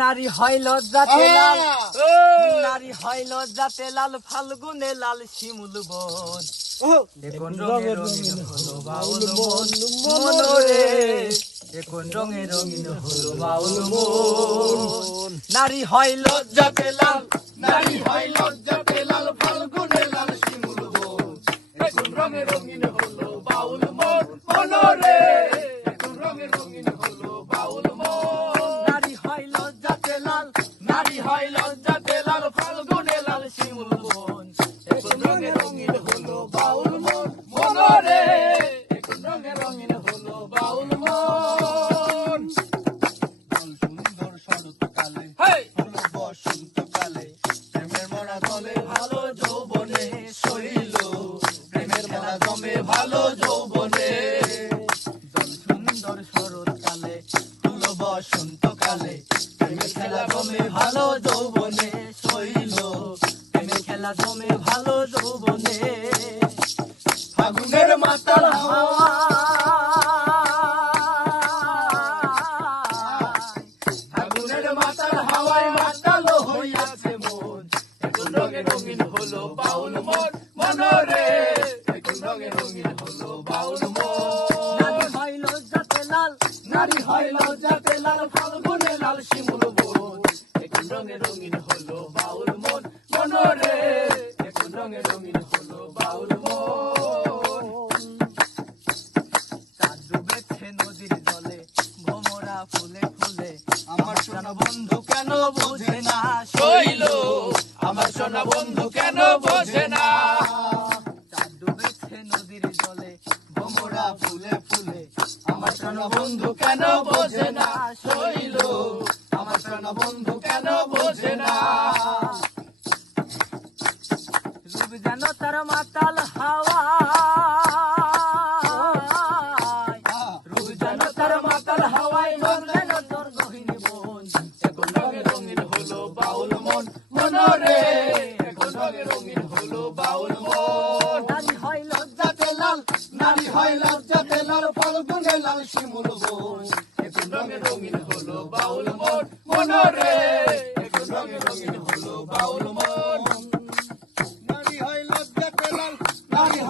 নারী হয় লজ্জাতে লাল! নারী হয় লজ্জাতে লাল ফাল্গুনে লাল শিমুল বন। এখন রঙে রঙিন হলো বাউল মন মনরে! এখন রঙে রঙিন হলো বাউল মন নারী হয় লজ্জাতে লাল নারী হয় লজ্জাতে লাল ফাল্গুনে লাল শিমুল বন। এখন রঙে রঙিন হলো হয় লজ্জাতে লাল ফাল্গুনে লাল শিমুল বন এখন রঙে রঙিন হলো বাউল মন। মনরে এখন রঙে রঙিন হলো বাউল মন। সুন্দর শরৎকালে হলো বসন্তকালে প্রেমের মরা দলে ভালো যৌবনে শৈল প্রেমের খেলা জমে ভালো যৌবনে। সুন্দর শরৎকালে হলো বসন্তকালে প্রেমের খেলা জমে ভালো যৌবনে শৈল। প্রেমে খেলা জমে ভালো যৌবনে। ফাগুনের মাতাল হাওয়া। ফাগুনের মাতাল হাওয়ায় মাতাল হইয়াছে মন। এখন রঙে রঙিন হলো বাউল মন। মনরে এখন রঙে রঙিন হলো বাউল মন। নারী হয় লজ্জাতে লাল। নারী হয় লজ্জাতে লাল ফাল্গুনে লাল শিমুল এখন রঙে রঙিন হলো বাউল মন মনরে এখন রঙে রঙিন হলো বাউল মন চাঁদ ডুবেছে নদীর জলে ভোমরা ফুলে ফুলে আমার সোনা বন্ধু কেন বোঝে না শৈল আমার সোনা বন্ধু কেন বোঝে না বন্ধু কেন বোঝে না শৈল আমার বন্ধু কেন বোঝে না? রূপ যেন তার মাতাল হাওয়া। রূপ যেন তার মাতাল হাওয়ায় মন যেন তোর গহিনী বোন এখন রঙে রঙিন হলো বাউল মন? মনরে এখন রঙে রঙিন হলো বাউল মন? নারী হয় লজ্জাতে লাল নারী হয় লজ্জাতে লাল ফাল্গুনে লাল শিমুল বোন। এখন রঙে রঙিন হলো বাউল মন? মনরে